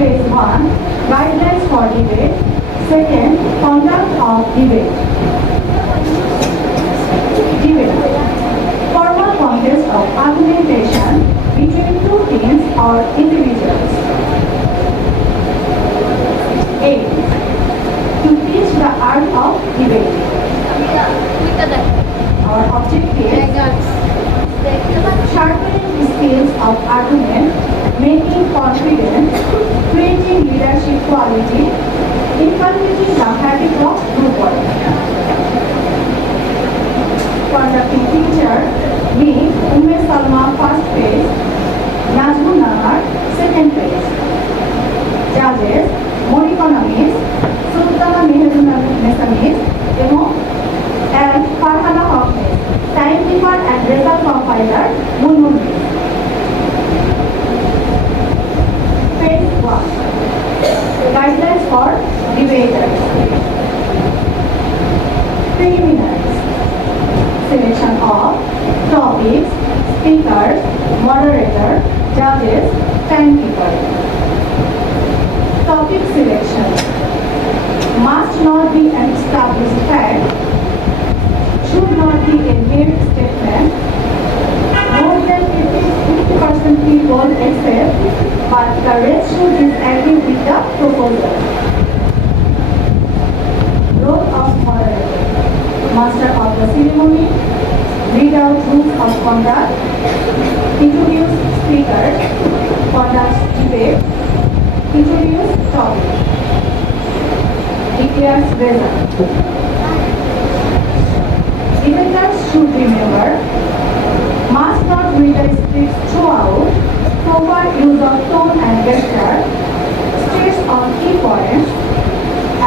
Phase 1, guidelines for debate. Second, conduct of debate. Debate. Formal contest of argumentation between two teams or individuals. 8. To teach the art of debate. Our objective is sharpening skills of argument, making confident, creating leadership quality, encouraging the habit of group work. Conducting teacher, me, Umme Salma, first phase, Najmul Nahar, second phase. Judges, Morikona Miss, Sultana Meherunisa Miss, and Farhana Haq Miss. Timekeeper and result compiler, Munmun Miss. Phase 1. Guidelines for debaters. Preliminaries. Selection of topics, speakers, moderator, judges, timekeeper. Topic selection. Must not be an established fact. Should not be a mere statement. More than 50% people accept, but the rest should disagree with the proposal. Role of moderator. Master of the ceremony. Read out rules of conduct. Introduce speakers. Conduct debate. Introduce topic. Declares result. Debaters should remember, must not read the script throughout, proper use of tone and gesture, stress on key points,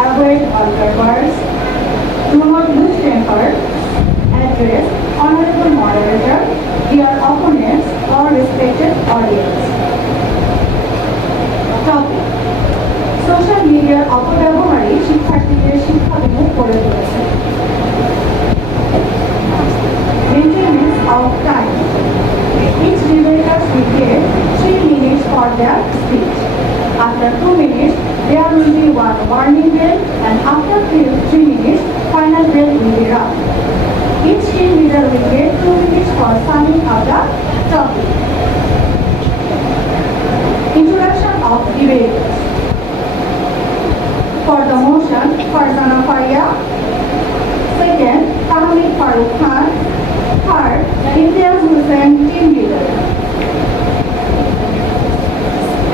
avoid vulgar words, do not lose temper, address honorable moderator, dear opponents or respected audience. Topic. Social media অপব্যবহারই শিক্ষার্থীদের শিক্ষাবিমুখ করে তুলেছে। Maintenance of time. Each debater will get 3 minutes for their speech. After 2 minutes, there will be one warning bell, and after 3 minutes, final bell will be rung. Each team leader will get 2 minutes for summing up the topic. Introduction of debaters. For the motion, Farzana Faria. Second, Tahmid Farooq Khan. Third, Imtiaz Hussain, team leader.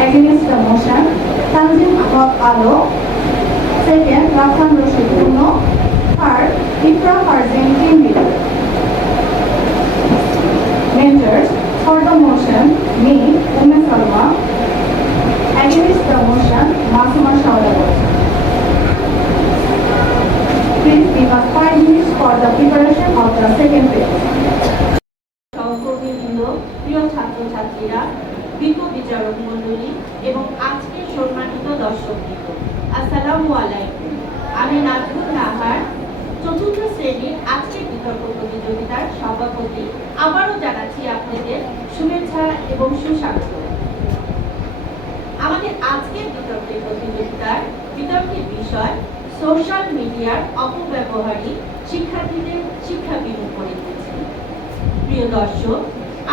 Against the motion, Tanzim Haq Alo. Second, Rafan Rashid Uno. Third, Ifra Farzin, team leader. Mentors. For the motion, me, Umme Salma. Against the motion, Masuma Shawdawar. Please give us 5 minutes for the preparation of the second phase. সহকর্মীবৃন্দ, প্রিয় ছাত্রছাত্রীরা, বিজ্ঞ বিচারক মণ্ডলী এবং আজকের সম্মানিত দর্শকবৃন্দ, আসসালামু আলাইকুম। আমি নাজমুল নাহার, চতুর্থ শ্রেণীর আজকের বিতর্ক প্রতিযোগিতার সভাপতি। আবারও জানাচ্ছি আপনাদের শুভেচ্ছা এবং সুস্বাগত। আমাদের আজকের বিতর্কের প্রতিযোগিতার বিতর্কের বিষয় সোশ্যাল মিডিয়ার অপব্যবহারই শিক্ষার্থীদের শিক্ষা বিমুখ করে দিয়েছে। প্রিয় দর্শক,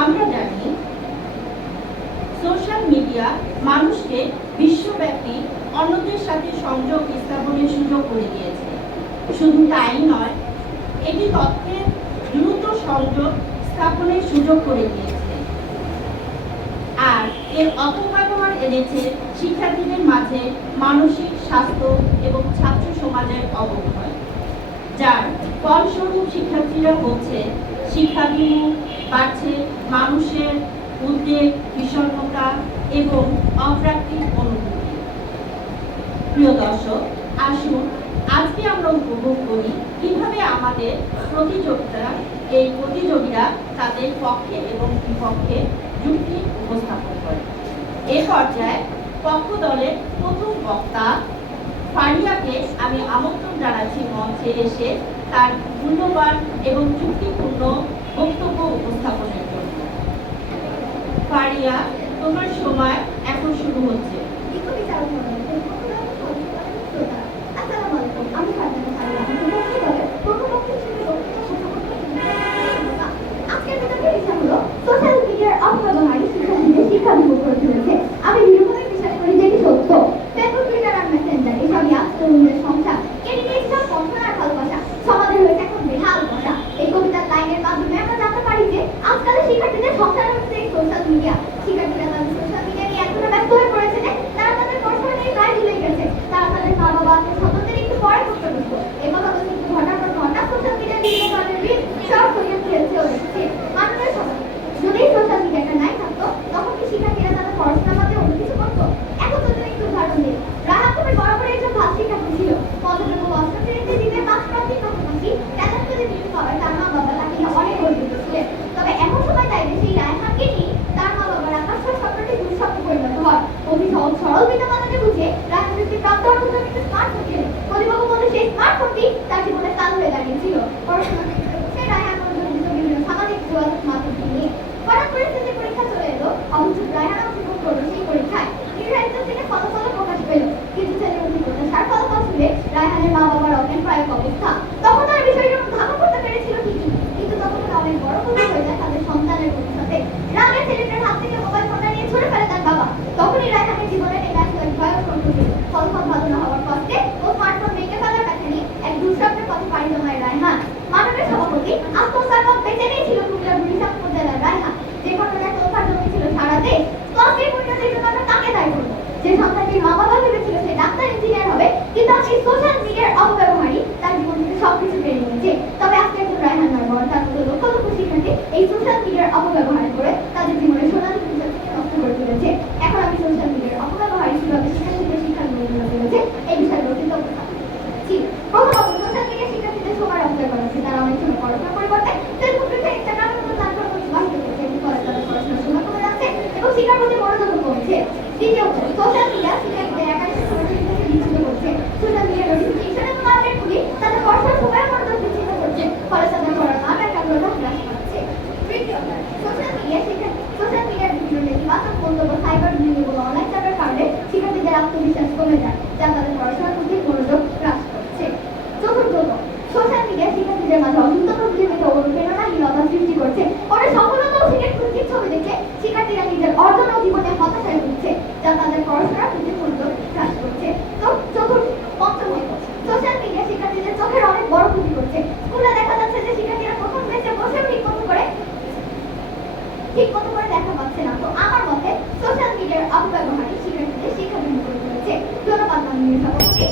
আমরা জানি সোশ্যাল মিডিয়া মানুষকে বিশ্বব্যাপী অন্যদের সাথে সংযোগ স্থাপনের সুযোগ করে দিয়েছে। শুধু তাই নয়, এটি তথ্যের দ্রুত সংযোগ স্থাপনের সুযোগ করে দিয়েছে, আর এর অপব্যবহার এনেছে শিক্ষার্থীদের মাঝে মানসিক স্বাস্থ্য এবং ছাত্র সমাজের অবক্ষয়, যার ফলস্বরূপ শিক্ষার্থীরা হচ্ছে শিক্ষাবিমুখ, বাড়ছে মানুষের উদ্বেগ, বিষণ্ণতা এবং অপ্রাকৃতিক অনুভূতি। প্রিয় দর্শক, আসুন আজকে আমরা উপভোগ করি কিভাবে আমাদের প্রতিযোগীরা তাদের পক্ষে এবং বিপক্ষে যুক্তি উপস্থাপন করে। এ পর্যায়ে পক্ষ দলের প্রথম বক্তা ফারিয়াকে আমি আমন্ত্রণ জানাচ্ছি মঞ্চে এসে তার মূল্যবান এবং যুক্তিপূর্ণ বক্তব্য উপস্থাপনের জন্য। ফারিয়া, তোমার সময় এখন শুরু হচ্ছে। আসসালামু আলাইকুম, আমি ফারজানা সারিয়া। প্রকৃতপক্ষে আজকের ভিডিওর বিষয় হলো সোশ্যাল মিডিয়ার অপব্যবহার শিক্ষার্থীদের শিক্ষা বিমুখ করে তুলেছে। আমি দৃঢ়ভাবে বিশ্বাস করি যে এটি সত্য। ফেসবুক, টুইটার আর মেসেঞ্জার এসব অ্যাপস তরুণদের সংসার কেড়ে নিয়েছে সব বন্ধন আর ভালোবাসা। সমাজের হয়েছে এখন বেহাল দশা। এই কবিতার লাইনের মাধ্যমে আমরা জানতে পারি যে আজকালের শিক্ষার্থীদের সংসার হচ্ছে এই সোশ্যাল মিডিয়া। শিক্ষার্থীরা তাদের সোশ্যাল মিডিয়া নিয়ে এতটা ব্যস্ত হয়ে পড়েছে যে তারা তাদের পড়াশোনা নিয়ে প্রায় ভুলে গেছে। তারা তাদের মা বাবা আত্মীয়-স্বজনদের একটু পরে করতে ব্যস্ত। এই কথাগুলো কিন্তু ঘটার পর ঘটা সোশ্যাল মিডিয়া বিভিন্ন ধরনের রিল শর্ট হয়ে খেলছেও দেখছে। মানুষের সবাই যদি সোশ্যাল মিডিয়াটা নাই থাকতো তখন কি শিক্ষার্থীরা তাদের পড়াশোনা বাদে অন্য কিছু করতো? এখন তো একটু উদাহরণ দিই। রাহাত খুবই বরাবর একজন ভালো শিক্ষার্থী ছিল। পঞ্চম ও অষ্টম শ্রেণীতে দিনে পাস প্রাপ্তির পাশাপাশি ট্যালেন্ট করে দিতে পারায় তার মা বাবা তাকে নিয়ে অনেক গর্বিত ছিলেন। তবে এমন সময় তাই সেই রায়হানকে নিয়ে তার মা বাবার আকাশ ছোঁয়া স্বপ্নটি দুঃস্বপ্নে পরিণত হয়। অতি সহজ সরল বিদ্যামাতাকে বুঝে রায়হান একটি প্রাপ্ত অর্জন একটি স্মার্টফোন কেনে। প্রতিপক্ষ বলে সেই স্মার্টফোনটি তার জীবনে কাল হয়ে দাঁড়িয়েছিল। পড়াশোনার ক্ষেত্রে রায়হান মনোযোগ দিত বিভিন্ন সামাজিক যোগাযোগ মাধ্যম নিয়ে। হঠাৎ পরিস্থিতি পরীক্ষা চলে এলো, অথচ রায়হান অংশগ্রহণ করলো সেই পরীক্ষায়। নির্ধারিত থেকে ফলাফল প্রকাশ পেল, কিন্তু ছেলের অতি প্রত্যাশার ফলাফল শুনে রায়হানের মা বাবার অজ্ঞান প্রায়ক অবস্থা। তখন তার বিষয়টা ধারণা করতে পেরেছিল ঠিকই, কিন্তু তখন অনেক বড় ভুল হয়ে যায় তাদের সন্তানের ভবিষ্যতে। রাগে ছেলেটার হাত থেকে মোবাইল ফোনটা নিয়ে ছুড়ে ফেলে তার বাবা। তখনই রায়হানের জীবনে নেমে আসলো এক ভয়াবহ সংকট। ফলাফল ভালো না হওয়ার কষ্টে ও স্মার্টফোন ভেঙে ফেলার ব্যথা নিয়ে এক দুঃস্বপ্নের পথে পাড়ি জমায় রায়হান। মানবের সভাপতি আত্মহত্যার পথ বেছে নিয়েছিল কুমিল্লার বুড়িচং উপজেলার রায়হান। যে ঘটনায় তোলপাড় জমেছিল সারা দেশ। ক্লাস এই পরিণতির জন্য আমরা তাকে দায়ী করবো। যে সন্তানটির মা বাবা ভেবেছিল সে ডাক্তার, ইঞ্জিনিয়ার হবে, কিন্তু আজকে সোশ্যাল মিডিয়ার অপব্যবহারই তার জীবন থেকে সবকিছু কেড়ে নিয়েছে। তবে আজকে একজন রায়হান নয়, বরং তার মতো লক্ষ লক্ষ শিক্ষার্থী এই সোশ্যাল মিডিয়ার অপব্যবহার করে তাদের জীবনের সোনালী ভবিষ্যৎকে নষ্ট করে তুলেছে। এখন আমি সোশ্যাল মিডিয়ার অপব্যবহার কিভাবে শিক্ষার্থীদের শিক্ষার মূল্য তুলেছে এই বিষয়ে রচিত প্রথমত, সোশ্যাল মিডিয়া শিক্ষার্থীদের সময় অপচয় করেছে। তারা অনেক সময় পড়াশোনার পরিবর্তে ফেসবুক, টুইটার, ইনস্টাগ্রামের মতো প্ল্যাটফর্ম বাহিত করছে, এর ফলে তাদের পড়াশোনার সময় কমে যাচ্ছে এবং শিক্ষার প্রতি মনোযোগ কমেছে। দ্বিতীয়ত, সোশ্যাল মিডিয়া শিক্ষার্থীদের একাডেমিক সমস্যা থেকে বিচ্ছিন্ন করছে। সোশ্যাল মিডিয়ার নোটিফিকেশন এবং আপডেটগুলি তাদের পড়াশোনার সময় মনোযোগ বিচ্ছিন্ন করছে, ফলে তাদের পড়ার মান একাগ্রতা হ্রাস পাচ্ছে। তৃতীয়ত, সোশ্যাল মিডিয়ার বিভিন্ন নেতিবাচক মন্তব্য, সাইবার বুলিং এবং অনলাইন চাপের কারণে শিক্ষার্থীদের আত্মবিশ্বাস কমে যায়, যা তাদের পড়াশোনার প্রতি মনোযোগ হ্রাস করছে। চতুর্থত, সোশ্যাল মিডিয়া শিক্ষার্থীদের মাঝে অসুস্থ প্রতিযোগিতা ও অনুপ্রেরণাহীনতা সৃষ্টি করছে। পরে সফলতা ও শিক্ষার্থীর ছবি দেখে শিক্ষার্থীরা নিজের অর্জন ও জীবনে হতাশায় ভুগছে, যা তাদের পড়াশোনার প্রতি মনোযোগ হ্রাস করছে। তো পঞ্চমত, সোশ্যাল মিডিয়া শিক্ষার্থীদের চোখের অনেক বড় ক্ষতি করছে। স্কুলে দেখা যাচ্ছে যে শিক্ষার্থীরা প্রথম বেঞ্চে বসেও ঠিক মতো করে দেখা পাচ্ছে না। তো আমার মতে সোশ্যাল মিডিয়ার অপব্যবহারই শিক্ষার্থীদের শিক্ষা বিমুখ করে তুলেছে। ধন্যবাদ মাননীয় সভাপতি।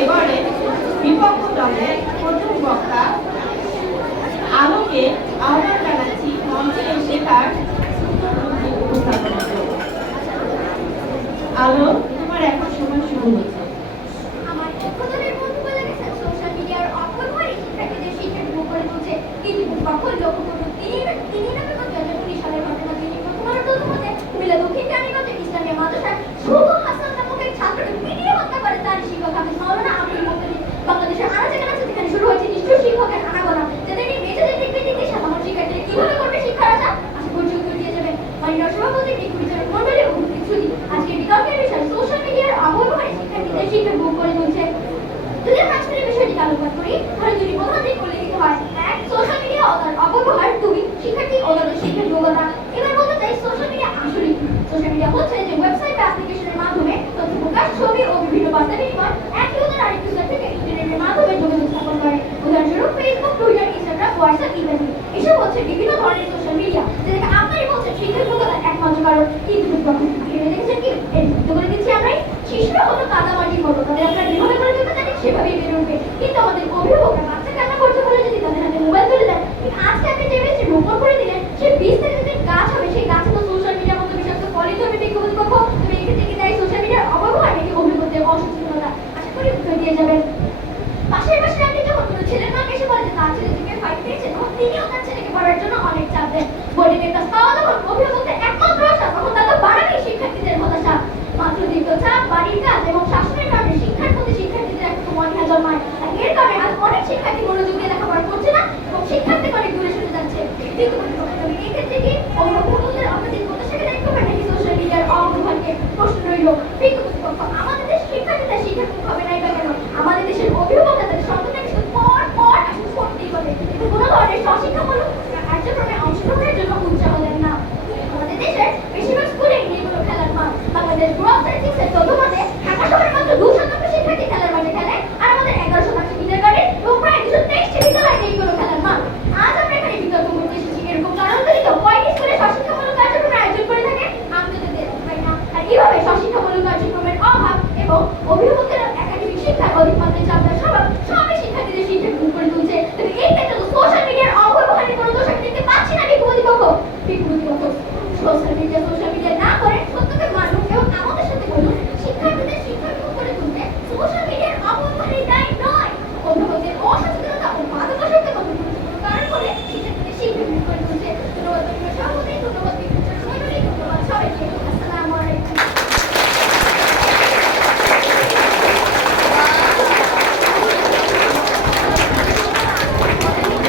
এবারে বিপক্ষ দলের প্রথম বক্তা আলোকে আহ্বান জানাচ্ছি মঞ্চে এসে তার উপস্থাপনা করবে। আলো, তোমার এখন সময় শুরু হচ্ছে। আমার পক্ষদলের বন্ধু বলে গেছেন সোশ্যাল মিডিয়ার অপব্যবহারই শিক্ষার্থীদের শিক্ষা বিমুখ করে তুলছে, কিন্তু কখন লক্ষ্য করুন তিনি নভেম্বর 2019 সালের ঘটনা। তিনি প্রথম আলোর তথ্য মতে কুমিল্লা দক্ষিণ রানীগঞ্জের ইসলামিয়া মাদ্রাসার শুভ হাসান নামক এক ছাত্রকে পিটিয়ে হত্যা করে তার শিক্ষক হাফিজ মাওলানা আব্দুল মুত্তালিব। বাংলাদেশের আরো যেখানে আছে সেখানে শুরু হয়েছে নিষ্ঠুর শিক্ষকের আনাগোনা, যাদের এই মেজাজের দিকে সাধারণ শিক্ষার্থীরা কিভাবে করবে শিক্ষার আশা? আশা করছি উত্তর দিয়ে যাবেন মাননীয় সভাপতি, বিচারক মন্ডলী ও উপস্থিত। আজকের বিতর্কের বিষয় সোশ্যাল মিডিয়ার অপব্যবহার শিক্ষার্থীদের শিক্ষা বিমুখ করে তুলছে। যদি আমরা আজকের বিষয়টিকে আলোচনা করি তাহলে দুটি প্রধান দিক উল্লেখিত হয়। এক, সোশ্যাল মিডিয়া ও তার অপব্যবহার। দুই, শিক্ষার্থী ও তাদের শিক্ষার যোগ্যতা। এবার বলতে চাই সোশ্যাল মিডিয়া আসলে কি। সোশ্যাল মিডিয়া হচ্ছে যে ওয়েবসাইট বা অ্যাপ্লিকেশনের মাধ্যমে তথ্য প্রকাশ, ছবি ও বিভিন্ন বার্তা বিনিময় এক ইউজার আরেক ইউজার থেকে ইন্টারনেটের মাধ্যমে যোগাযোগ স্থাপন করে। উদাহরণস্বরূপ ফেসবুক, টুইটার, ইনস্টাগ্রাম, হোয়াটসঅ্যাপ ইত্যাদি। এসব হচ্ছে বিভিন্ন ধরনের সোশ্যাল মিডিয়া, যেটাকে আপনারই বলছেন শিক্ষার যোগ্যতার একমাত্র কারণ। কিন্তু ভেবে দেখেছেন কি এর যুক্ত করে দিচ্ছি আমরাই? শিশুরা হলো কাদামাটির মতো, তাদের আপনারা যেভাবে করে দিতে জানেন সেভাবেই বেড়ে উঠবে। কিন্তু আমাদের অভিভাবকরা বাচ্চা কান্না করতে বলে যদি তাদের হাতে মোবাইল তুলে দেন, আজকে আপনি যে বীজটি রোপণ করে দিলেন সেই বীজ থেকে যে গাছ হবে, সেই গাছে তো সোশ্যাল মিডিয়ার মতো বিষাক্ত ফলই ধরবে ব্যক্তিগত পক্ষ। তবে এক্ষেত্রে কি তাই সোশ্যাল মিডিয়ার অপব্যবহার নাকি অভিভাবকদের অসচেতনতা? আশা করি উত্তর দিয়ে যাবেন। পাশের পাশে আপনি যখন কোনো ছেলের মাকে এসে বলে যে তার ছেলে থেকে 5 পেয়েছেন, তখন তিনিও তার ছেলেকে পড়ার জন্য অনেক চাপ দেন। বোর্ডের কাজ পাওয়া যখন অভিভাবকদের একমাত্র আশা, তখন তাদের বাড়াবেই শিক্ষার্থীদের হতাশা। মাত্র দীর্ঘ চাপ, বাড়ির কাজ এবং কিন্তু এই ক্ষেত্রে কি অভিভাবকদের আমাদের প্রত্যাশাকে দায়িত্ব হয় নাকি সোশ্যাল মিডিয়ার অবহারকে? প্রশ্ন রইল। বিকল্প আমাদের দেশ শিক্ষার্থীরা শিক্ষার্থী হবে নাই বা কেন? আমাদের দেশের অভিভাবকরা তাদের সন্তানকে শুধু পর আসলে করতেই বলে, কিন্তু কোনো ধরনের স্বশিক্ষামূলক কার্যক্রমে অংশগ্রহণের জন্য উৎসাহ দেন না। আমাদের দেশের বেশিরভাগ স্কুলে এগুলো খেলার মাঠ। বাংলাদেশ গ্রুপ স্ট্যাটিস্টিক্সের তথ্য মতে ঢাকা শহরে মাত্র 2% শিক্ষার্থী খেলার মাঠে খেলে, আর আমাদের 11% কিন্ডারগার্টেন এবং প্রায় 223টি বিদ্যালয়ে এইগুলো খেলার মাঠ। আজ আমরা এখানে বিতর্ক করতে এসেছি এরকম কারণ জড়িত কয়েকটি স্কুলে স্বশিক্ষামূলক কার্যক্রমের আয়োজন করে থাকে আমি তো দেখতে পাই না। আর এইভাবে স্বশিক্ষামূলক কার্যক্রমের অভাব এবং অভিভাবকদের একাডেমিক শিক্ষার অধিক মাত্রায় চাপ দেওয়ার স্বভাব সবই শিক্ষার্থীদের শিক্ষাকে করে তুলছে। কিন্তু এই ক্ষেত্রে তো সোশ্যাল মিডিয়ার অব্যবহারের কোনো দোষ আমি দেখতে পাচ্ছি না। সোশ্যাল মিডিয়া না করে সত্যকে মানুষ এবং আমাদের সাথে বলুন শিক্ষার্থীদের শিক্ষার্থী করে তুলতে সোশ্যাল মিডিয়ার অপব্যবহারের দায় নয়, অভিভাবকদের অসচেতনতা ও মাদকাসক্তি মতো গুরুত্বপূর্ণ কারণ করে শিক্ষার্থীদের শিক্ষার্থী করে তুলছে। ধন্যবাদ সভাপতি, ধন্যবাদ ধন্যবাদ সবাইকে। আসসালামু আলাইকুম।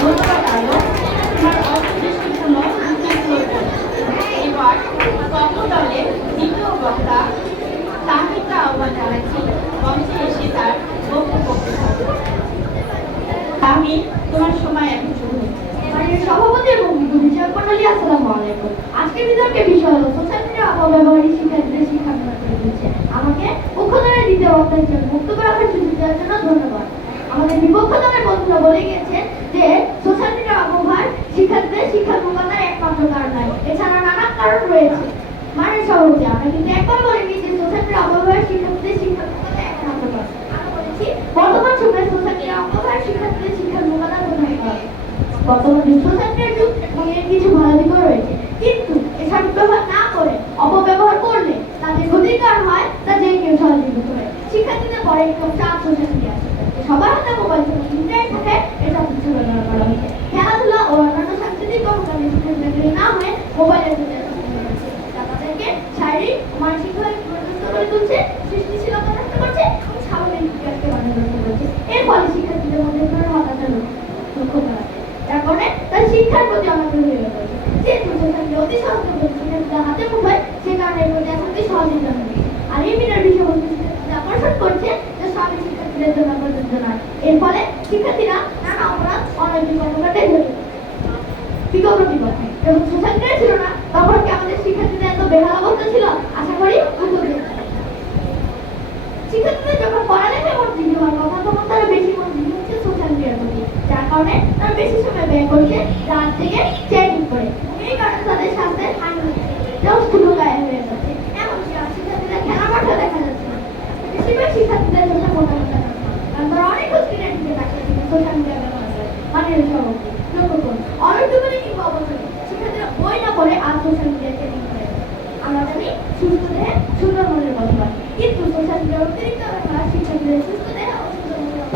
ধন্যবাদ আলো, তোমার অন্তর্দৃষ্টিপূর্ণ এবার কক্ষ দলের দ্বিতীয় বক্তা তাহিদকে আহ্বান জানাচ্ছি মঞ্চে এসে তার বক্তব্য রাখতে। তাহিদ, তোমার সময় এখন শুরু হচ্ছে। মাননীয় সভাপতি এবং বিচারক মণ্ডলী, আসসালামু আলাইকুম। আজকের বিতর্কের বিষয় হলো সোশ্যাল মিডিয়া অপব্যবহারই শিক্ষার্থীদের শিক্ষা বিভাগ করে দিচ্ছে। আমাকে পক্ষ দলের দ্বিতীয় বক্তা হিসেবে বক্তব্য রাখার সুযোগ দেওয়ার জন্য ধন্যবাদ। আমাদের বিপক্ষ দলের বন্ধুরা বলে গেছেন যে সোশ্যাল মিডিয়ার অপব্যবহার শিক্ষার্থীদের শিক্ষার প্রবণতার একমাত্র কারণ নয়, এছাড়া নানা কারণ রয়েছে। মাননীয় সভাপতি, আমরা কিন্তু একবার বলিনি যে সোশ্যাল মিডিয়ার অপব্যবহার শিক্ষার্থীদের শিক্ষার প্রবণতার একমাত্র কারণ। আমরা বলেছি বর্তমান সময়ে সোশ্যাল মিডিয়ার অপব্যবহার শিক্ষার্থীদের শিক্ষার প্রবণতার প্রধান কারণ। বর্তমান সোশ্যাল মিডিয়ার যুগ এবং এর কিছু ভালো দিকও রয়েছে, কিন্তু এসব ব্যবহার না করে অপব্যবহার করলে তাদের ক্ষতির কারণ হয় তা যে কেউ সহজে বুঝতে পারে। শিক্ষার্থীদের পরে একদম চাপ সোশ্যাল মিডিয়া সবার হাতে মোবাইল ফোন ইন্টারনেট থাকে, এটা কিছু ব্যবহার করা হয়েছে। খেলাধুলা ও অন্যান্য সাংস্কৃতিক কর্মকাণ্ডে শিক্ষার্থীদের না হয়ে মোবাইলের প্রতি তাদেরকে শারীরিক ও মানসিকভাবে বিপর্যস্ত করে তুলছে, সৃষ্টিশীলতা নষ্ট করছে এবং স্বাভাবিক বিকাশকে বাধাগ্রস্ত করছে। এর ফলে শিক্ষার্থীদের মধ্যে হতাশা লক্ষ্য করা যায়, যার কারণে তার শিক্ষার প্রতি অনাগ্রহ হয়ে গেছে। যেহেতু সোশ্যাল মিডিয়া অতি সহজ শিক্ষার্থীদের হাতে মুঠোয়, সে কারণে এর প্রতি আসক্তি সহজেই জন্ম নিয়েছে। আর এই মিডিয়ার বিষয়বস্তু শিক্ষার্থীদের আকর্ষণ করছে, যা সবই শিক্ষার্থীদের জন্য প্রযোজ্য নয়। এর ফলে শিক্ষার্থীরা নানা অপরাধ অনৈতিক কর্মকাণ্ডে জড়িত। বিকল্প বিপক্ষে এবং সোশ্যাল মিডিয়া ছিল না তখন কি আমাদের শিক্ষার্থীদের এত বেহাল অবস্থা ছিল? আশা করি উত্তর দিন। শিক্ষার্থীদের যখন পড়ালেখায় মনোযোগী হওয়ার কথা, তখন তারা বেশি মনোযোগী হচ্ছে সোশ্যাল মিডিয়ার প্রতি, যার কারণে তারা বেশি সময় ব্যয় করছে রাত থেকে চ্যাটিং করে। এই কারণে তাদের স্বাস্থ্যের হানি হচ্ছে, যেমন স্থূলকায় হয়ে যাচ্ছে। এমনকি শিক্ষার্থীদের খেলা মাঠেও দেখা যাচ্ছে না। বেশিরভাগ শিক্ষার্থীদের জন্য মোটা মোটা কারণ তারা অনেক স্ক্রিনের দিকে তাকিয়ে থেকে সোশ্যাল মিডিয়া ব্যবহার করে। মাননীয় সভাপতি, লক্ষ্য করুন অনৈতিকভাবে কিংবা অবসরে শিক্ষার্থীরা বই না পড়ে আর সোশ্যাল মিডিয়া চ্যাটিং করে। আমরা জানি সুস্থ দেহে সুন্দর মনের বসবাস, কিন্তু সোশ্যাল মিডিয়ার অতিরিক্ত ব্যবহার শিক্ষার্থীদের সুস্থ দেহে ও সুন্দর মনের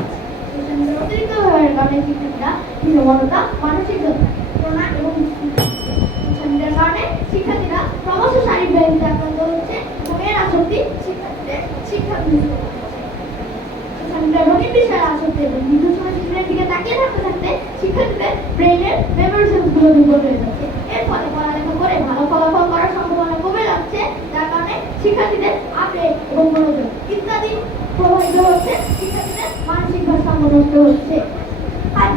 সোশ্যাল মিডিয়ার অতিরিক্ত ব্যবহারের কারণে শিক্ষার্থীরা হীনমনতা, মানসিক যন্ত্রণা এবং সোশ্যাল মিডিয়ার কারণে শিক্ষার্থীরা ক্রমশ শারীরিক ব্যাধিতে আক্রান্ত হচ্ছে এবং এর আসক্তি শিক্ষার্থীদের শিক্ষা রঙিন বিষয়ের আসক্তি এবং দীর্ঘ সময় স্ক্রিনের দিকে তাকিয়ে থাকতে থাকতে শিক্ষার্থীদের ব্রেনের মেমোরি সেলসগুলো দুর্বল হয়ে যাচ্ছে। এর ফলে পড়ালেখা করে ভালো ফলাফল করার সম্ভাবনা কমে যাচ্ছে, যার কারণে শিক্ষার্থীদের আবেগ এবং মনোযোগ ইত্যাদি প্রভাবিত হচ্ছে, শিক্ষার্থীদের মানসিক ভারসাম্য নষ্ট হচ্ছে। আর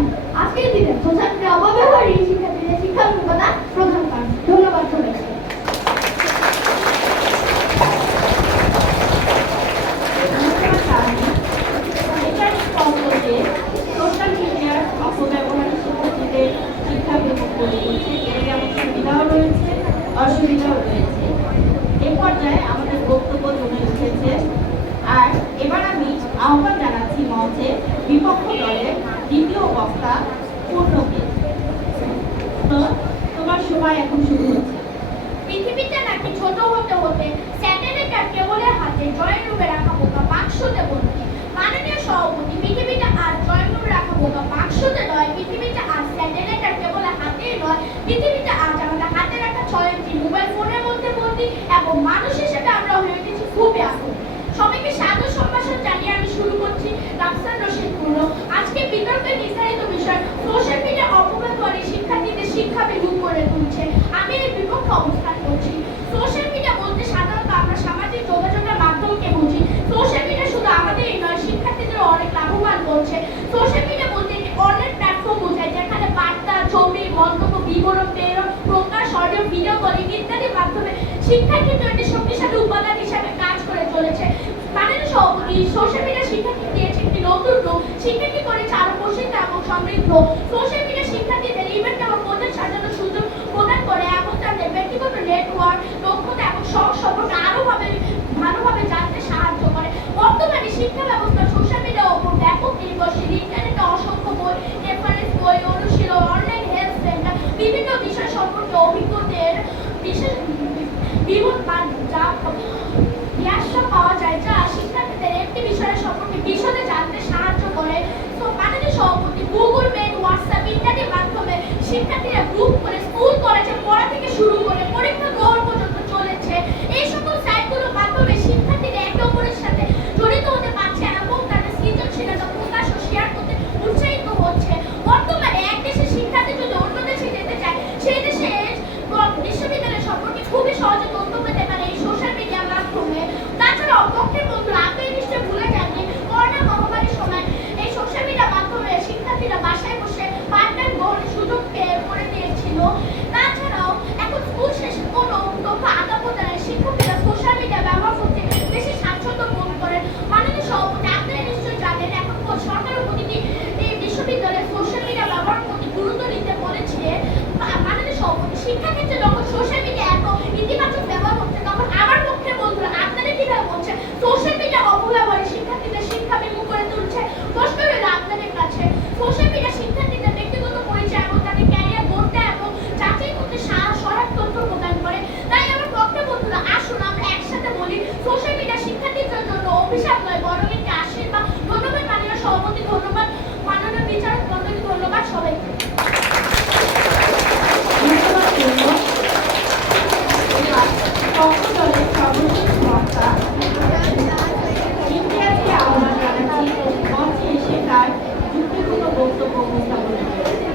আজকের দিনে সোশ্যাল মিডিয়া অপব্যবহারই শিক্ষার্থীদের শিক্ষার যোগ্যতা প্রধান কারণ। ধন্যবাদ সবাইকে। সোশ্যাল মিডিয়ার অপব্যবহার শিক্ষার্থীদের শিক্ষা বিমুখ করে তুলছে, এর যেমন সুবিধাও রয়েছে অসুবিধাও রয়েছে। এ পর্যায়ে আমাদের বক্তব্য জমে উঠেছে, আর এবার আমি আহ্বান জানাচ্ছি মঞ্চে বিপক্ষ দলের দ্বিতীয় বক্তা পূর্ণকে। তো তোমার সময় সোশ্যাল মিডিয়া শিক্ষার্থীদের ইভেন্ট এবং প্রজেক্ট সাজানোর সুযোগ প্রদান করে এবং তাদের ব্যক্তিগত নেটওয়ার্ক, দক্ষতা এবং শখ সম্পর্কে আরো ভালোভাবে জানতে সাহায্য করে। বর্তমানে শিক্ষা ব্যবস্থা সোশ্যাল মিডিয়ার উপর ব্যাপক নির্ভরশীল। ইন্টারনেটে অসংখ্য বই, রেফারেন্স বই, অনুশীলন, অনলাইন হেল্প সেন্টার, বিভিন্ন বিষয় সম্পর্কে অভিজ্ঞদের বিশেষ পাওয়া যায়, যা শিক্ষার্থীদের একটি বিষয়ের সম্পর্কে বিশদে জানতে সাহায্য করে। তো মাননীয় সভাপতি, গুগল মিট, হোয়াটসঅ্যাপ ইত্যাদির মাধ্যমে শিক্ষার্থীরা গ্রুপ করে স্কুল কলেজে পড়া থেকে শুরু করে পরীক্ষা গ্রহণ পর্যন্ত চলেছে। এই সকল সাইটগুলোর মাধ্যমে শিক্ষার্থীরা একে অপরের সাথে জড়িত হতে পারছে এবং তাদের সৃজনশীলতা প্রকাশ ও শেয়ার করতে উৎসাহিত হচ্ছে। বর্তমানে এক দেশের শিক্ষার্থী যদি অন্য দেশে যেতে চায়, সেই দেশের বিশ্ববিদ্যালয় সম্পর্কে খুবই সহজে তথ্য পেতে পারে এই সোশ্যাল মিডিয়ার মাধ্যমে। তাছাড়াও পক্ষের বন্ধুরা, আপনি নিশ্চয়ই ভুলে যাননি, করোনা মহামারীর সময় এই সোশ্যাল মিডিয়ার মাধ্যমে শিক্ষার্থীরা বাসায় বসে পার্ট টাইম গ্রহণের সুযোগ করে দিয়েছিল। তাছাড়াও এখন স্কুল শেষে কোনো তথ্য আদান-প্রদানে শিক্ষার্থীরা সোশ্যাল মিডিয়া ব্যবহার করতে বেশি স্বাচ্ছন্দ্য বোধ করেন। মাননীয় সভাপতি, আপনারা নিশ্চয়ই জানেন এখন সরকারের প্রতিটি বিশ্ববিদ্যালয়ে সোশ্যাল মিডিয়া ব্যবহার করতে গুরুত্ব দিতে বলেছে। মাননীয় সভাপতি, শিক্ষাক্ষেত্রে যখন সোশ্যাল মিডিয়া এত ইতিবাচক ব্যবহার হচ্ছে, তখন আমার পক্ষে বন্ধুরা আপনাদের কিভাবে বলছে সোশ্যাল মিডিয়া অপব্যবহারে শিক্ষার্থীদের শিক্ষা বিমুখ করে তুলছে? প্রশ্ন রইল আপনাদের কাছে। সোশ্যাল মিডিয়া শিক্ষার্থীদের ব্যক্তিগত পরিচয় এবং তাদের ক্যারিয়ার গড়তে এবং যাচাই করতে সহায়ক তথ্য প্রদান করে। তাই আমার পক্ষে বন্ধুরা, আসুন আমরা একসাথে বলি, সোশ্যাল মিডিয়া শিক্ষার্থীদের জন্য অভিশাপ নয়, বরং একটি আশীর্বাদ। ধন্যবাদ মাননীয় সভাপতি, ধন্যবাদ মাননীয় বিচারক মণ্ডলী, ধন্যবাদ সবাইকে। পক্ষ দলের সর্বশেষ বক্তা ইমতিয়াজকে আহ্বান জানাচ্ছি মঞ্চে এসে তার যুক্তিপূর্ণ বক্তব্য উপস্থাপন করতে।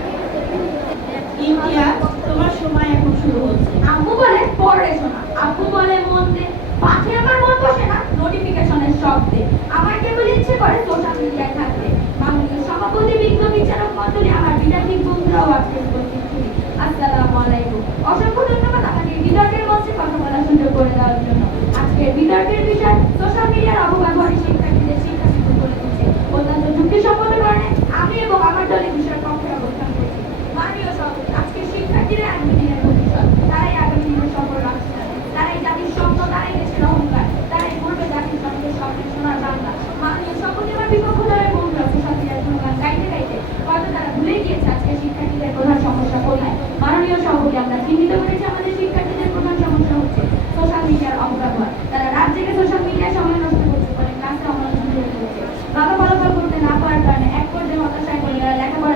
ইমতিয়াজ, তোমার সময় এখন শুরু হচ্ছে। আব্বু বলে পড়ে শোনা, আব্বু বলে মন দে, পাখি আমার মন বসে না নোটিফিকেশনের শব্দে, আমার কেবল ইচ্ছে করে সোশ্যাল মিডিয়ায় থাকতে। মাননীয় সভাপতি, বিজ্ঞ বিচারক মণ্ডলী, আমার বিদ্যার্থী বন্ধুরাও আজকে উপস্থিত ছিলেন, আসসালামু আলাইকুম। অসংখ্য ধন্যবাদ আমাকে বিতর্কের মঞ্চে কথা বলার সুযোগ করে দেওয়ার জন্য। আজকের বিতর্কের বিষয় সোশ্যাল মিডিয়ার অপব্যবহারে শিক্ষার্থীদের শিক্ষা বিমুখ করে দিচ্ছে। অত্যন্ত যুক্তিসম্মত কারণে আমি এবং আমার দলের বিষয়ের পক্ষে অবস্থান করছি। মাননীয় সভাপতি, আজকের শিক্ষার্থীরা আগামী দিনের ভবিষ্যৎ, তারাই আগামী দিনের সফল রাষ্ট্র, তারাই জাতির স্বপ্ন, তারাই দেশের অহংকার, তারাই করবে জাতির স্বপ্নের স্বপ্নের সোনার বাংলা। মাননীয় সভাপতি, আমার বিপক্ষ দলের বন্ধুরা সোশ্যাল মিডিয়ার গুণগান গাইতে গাইতে হয়তো তারা ভুলে গিয়েছে আজকে শিক্ষার্থীদের প্রধান সমস্যা কোথায়। মাননীয় সভাপতি, আমরা চিহ্নিত করেছি আমাদের শিক্ষার্থীদের প্রধান সমস্যা হচ্ছে সোশ্যাল মিডিয়ার অপব্যবহার। তারা রাত জেগে সোশ্যাল মিডিয়ায় সময় নষ্ট করছে, ফলে ক্লাসে অমনোযোগী হয়ে পড়ছে। ভালো ফলাফল করতে না পারার কারণে এক পর্যায়ে হতাশায় পড়ে তারা লেখাপড়া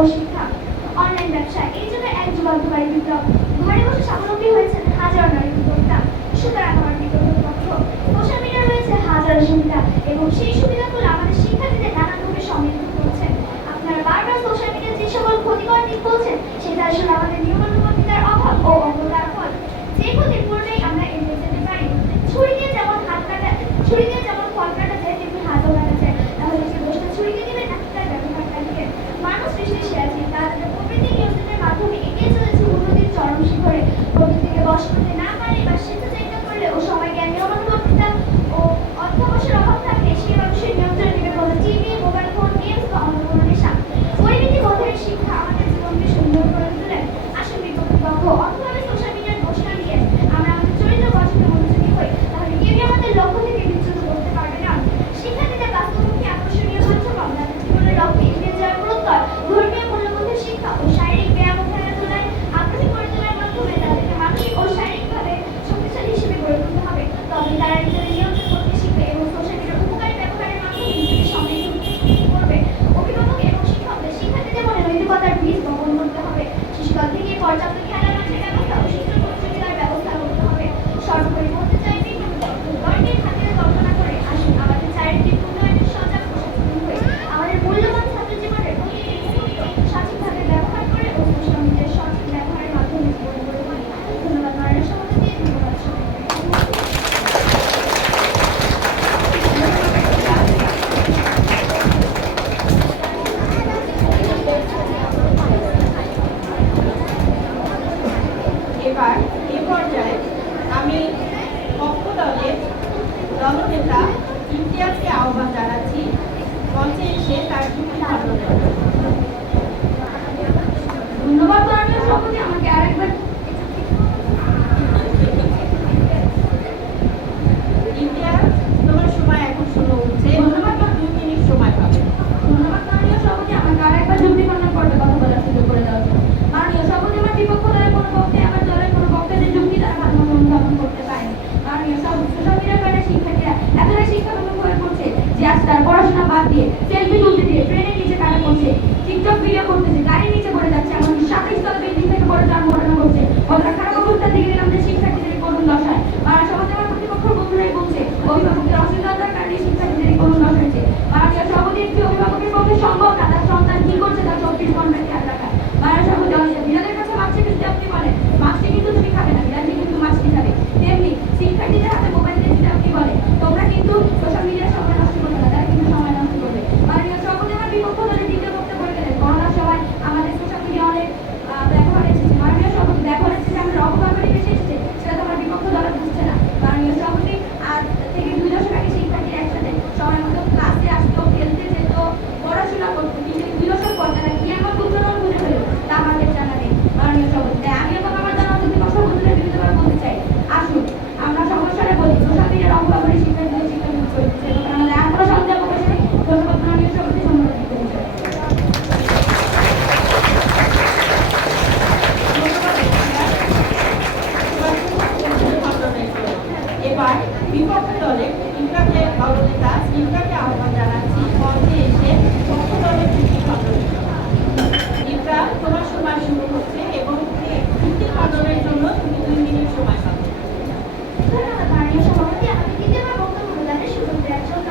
ও শিক্ষা। অনলাইন ব্যবসা এই জন্য এক যুগান্তকারী বিপ্লব। ঘরে বসে স্বাবলম্বী হয়েছেন হাজার নারী উদ্যোক্তা। সুতরাং আমার বিকল্প পক্ষ, সোশ্যাল মিডিয়া রয়েছে হাজারো সুবিধা এবং সেই সুবিধাগুলো আমাদের শিক্ষার্থীদের নানানভাবে সমৃদ্ধ করছে। আপনারা বারবার সোশ্যাল মিডিয়ার যে সকল ক্ষতিকর দিক বলছেন, সেটা আসলে আমাদের নিয়মানুবর্তিতার অভাব ও অজ্ঞতার ফল। যে ক্ষতির পূর্ণেই আমরা এড়িয়ে যেতে পারি। ছুরি দিয়ে যেমন ফল কাটা যায়, তেমনি হাতও কাটা যায়। তাহলে সে দোষটা ছুরিকে দিবেন নাকি তার ব্যবহারকারীকে? মানুষ সৃষ্টির সেরা চিন্তা প্রকৃতি নিয়ন্ত্রণের মাধ্যমে এগিয়ে চলেছে উন্নতির চরম শিখরে। প্রকৃতিকে বশ করতে না পারলে বা স্বেচ্ছাচারিতা করলে ও সময়কে নিয়মানুবর্তিতা ও অধ্যবসায়ের অভাব থাকলে সেই মানুষের নিয়ন্ত্রণ নেবে কোনো টিভি, মোবাইল ফোন, গেমস বা অন্য কোনো নেশা। পরিমিতি বোধের শিক্ষা আমাদের জীবনকে সুন্দর করে তোলে। আসল বিপক্ষ অথবা সোশ্যাল মিডিয়ার দোষ না দিয়ে আমরা আমাদের চরিত্র গঠনে মনোযোগী হই, তাহলে কেউই আমাদের লক্ষ্য থেকে বিচ্যুত করতে পারবে না। শিক্ষার্থীদের বাস্তবমুখী আকর্ষণীয় পাঠ্যক্রম, তাদের জীবনের লক্ষ্যে এগিয়ে যাওয়ার প্রত্যয়, ধর্মীয় মূল্যবোধের শিক্ষা ও শারীরিক ব্যায়াম ও খেলাধুলায় আগ্রহী করে তোলার মাধ্যমে তাদেরকে মানসিক ও শারীরিকভাবে শক্তিশালী হিসেবে গড়ে তুলতে হবে। তবে তারা নিজেদের নিয়ন্ত্রণ করতে শিখবে এবং সোশ্যাল মিডিয়ার উপকারী ব্যবহারের মাধ্যমে নিজেদের সমৃদ্ধ করবে। অভিভাবক এবং শিক্ষকদের শিক্ষার্থীদের মনে নৈতিকতার বীজ বপন করতে হবে। শিশুকাল থেকে পর্যাপ্ত খেলার মাঠের ব্যবস্থা ও শিক্ষা প্রতিযোগিতার ব্যবস্থা করতে হবে। সর্বোপরি বলতে চাই, দলটির খাতিরে কল্পনা করে আসুন আমাদের চারিত্রিক উন্নয়নের সজাগ ও সচেতন হই। আমাদের মূল্যবান ছাত্র জীবনের প্রতিটি মুহূর্ত সঠিকভাবে ব্যবহার করে ও সোশ্যাল মিডিয়ার সঠিক ব্যবহারের মাধ্যমে জীবন গড়ে তুলি। ধন্যবাদ নয়নের সভাপতি, ধন্যবাদ সবাইকে। এবার এ পর্যায়ে আমি পক্ষ দলের দলনেতা ইমতিয়াজকে আহ্বান জানাচ্ছি মঞ্চে এসে তার যুক্তি খণ্ডন করতে। ধন্যবাদ মাননীয় সভাপতি, আমাকে আরেকবার ইমতিয়াজ, তোমার সময় এখন শুরু হচ্ছে। ধন্যবাদ, 2 মিনিট সময় পাবে। ধন্যবাদ মাননীয় সভাপতি, আমাকে আরেকবার যুক্তি খণ্ডন করতে কথা বলার সুযোগ করে দেওয়ার জন্য। মাননীয় সভাপতি, আমার বিপক্ষ দলের কোনো পক্ষে আমার দলের কোনো পক্ষের যুক্তি তারা ভালোমতো অনুধাবন করতে পারেনি। মাননীয় সভাপতি, সোশ্যাল মিডিয়ার কারণে শিক্ষার্থীরা এতটাই শিক্ষাগত হয়ে পড়ছে যে আজ তার পড়াশোনা বাদ দিয়ে সেলফি তুলতে দিয়ে ট্রেনের নিচে কাটা করছে, টিকটক ভিডিও করতেছে, গাড়ির নিচে পড়ে যাচ্ছে, এমনকি 27 তলা বিল্ডিং থেকে পড়ে যাওয়ার ঘটনা ঘটছে। কতটা খারাপ অবস্থার দিকে গেলে আমাদের শিক্ষার্থীদের করুণ দশায়। মাননীয় সভাপতি, আমার প্রতিপক্ষ বন্ধুরাই বলছে অভিভাবকদের অসুবিধার কারণে শিক্ষার্থীদের করুণ দশা হয়েছে। মাননীয় সভাপতি, একটি অভিভাবকের পক্ষে সম্ভব না তার সন্তান কি করছে তার 24 ঘন্টা খেয়াল রাখা। মাননীয় সভাপতি, বিড়ালের কাছে মাছকে যদি আপনি বলেন মাছটি কিন্তু তুমি খাবে না, বিড়ালটি কিন্তু মাছটি খাবে, তেমনি শিক্ষার্থীদের হাতে মোবাইল দিয়ে যদি আপনি বলেন তোমরা কিন্তু সোশ্যাল মিডিয়ার সময় নষ্ট করবে না, তারা কিন্তু সময় নষ্ট করবে। মাননীয় সভাপতি, আমার বিপক্ষ দলের দ্বিতীয় বক্তব্য গেলেন করোনার সময় আমাদের সোশ্যাল মিডিয়া অনেক ব্যবহার এসেছে। মাননীয় সভাপতি, ব্যবহার এসেছে আমাদের অপব্যবহারই বেশি এসেছে, সেটা তো আমার বিপক্ষ দলে বুঝছে না। মাননীয় সভাপতি, আজ থেকে 2 দশক আগে শিক্ষার্থীরা একসাথে সময় মতো ক্লাসে আসতো, খেলতে যেত, পড়াশোনা করতো, কিন্তু 2 দশক পর তারা কি আমার উত্তরণ খুঁজে পেল তা আমাদের জানা নেই। মাননীয় সভাপতি, তাই আমি এবং আমার জানা প্রতিপক্ষ বন্ধুদের বিরুদ্ধে বলতে চাই, আসুন আমরা সমস্যাটা বলি সোশ্যাল মিডিয়ার অপব্যবহারে শিক্ষার্থীদের শিক্ষা মুখ করে দিচ্ছে এবং আমাদের আর কোনো সন্দেহ প্রকাশ নেই। ধন্যবাদ মাননীয় সভাপতি, সম্মানিত পরিচয়। এবার বিপক্ষ দলের ইমরানের দলনেতা ইমরানকে আহ্বান জানাচ্ছি মঞ্চে এসে পক্ষ দলের যুক্তি খণ্ডন করতে। ইমরান, তোমার সময় শুরু হচ্ছে এবং যুক্তি খণ্ডনের জন্য তুমি 2 মিনিট সময় পাবে। ধন্যবাদ মাননীয় সভাপতি, আমাকে দ্বিতীয়বার বক্তব্য প্রদানের সুযোগ দেওয়ার জন্য।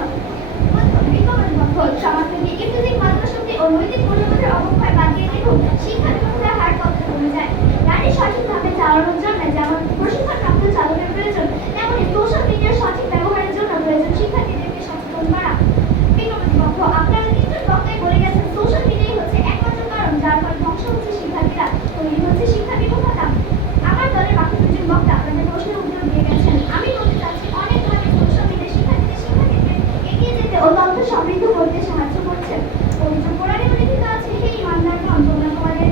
বিকল্প পক্ষ, সমাজ থেকে ইফতিজিক মাত্রাশক্তি ও নৈতিক মূল্যবোধের অবক্ষয় বাদ দিয়ে দেখুন শিক্ষা ব্যবস্থার হার কতটা কমে যায়। গাড়ি সঠিকভাবে চালানোর জন্য যেমন প্রশিক্ষণপ্রাপ্ত চালকের প্রয়োজন, তেমনি সোশ্যাল মিডিয়ার সঠিক ব্যবহারের জন্য প্রয়োজন শিক্ষার্থীদেরকে সচেতন করা। বিকল্প পক্ষ, আপনারা তিনজন বক্তায় বলে গেছেন সোশ্যাল মিডিয়াই হচ্ছে একমাত্র কারণ যার ফলে ধ্বংস হচ্ছে শিক্ষার্থীরা, তৈরি হচ্ছে শিক্ষা বিমূঢ়তা। আমার দলের বাকি 2 বক্তা আপনাদের প্রশ্নের উত্তর দিয়ে গেছেন। আমি বলতে চাচ্ছি অনেকভাবে সোশ্যাল মিডিয়া শিক্ষার্থীদের শিক্ষাক্ষেত্রে এগিয়ে যেতে ও তথ্য সমৃদ্ধ করতে সাহায্য করছে। পবিত্র কোরআনে উল্লেখিত আছে, হে ঈমানদারগণ, তোমরা তোমাদের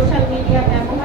সোশ্যাল মিডিয়া ব্যবহার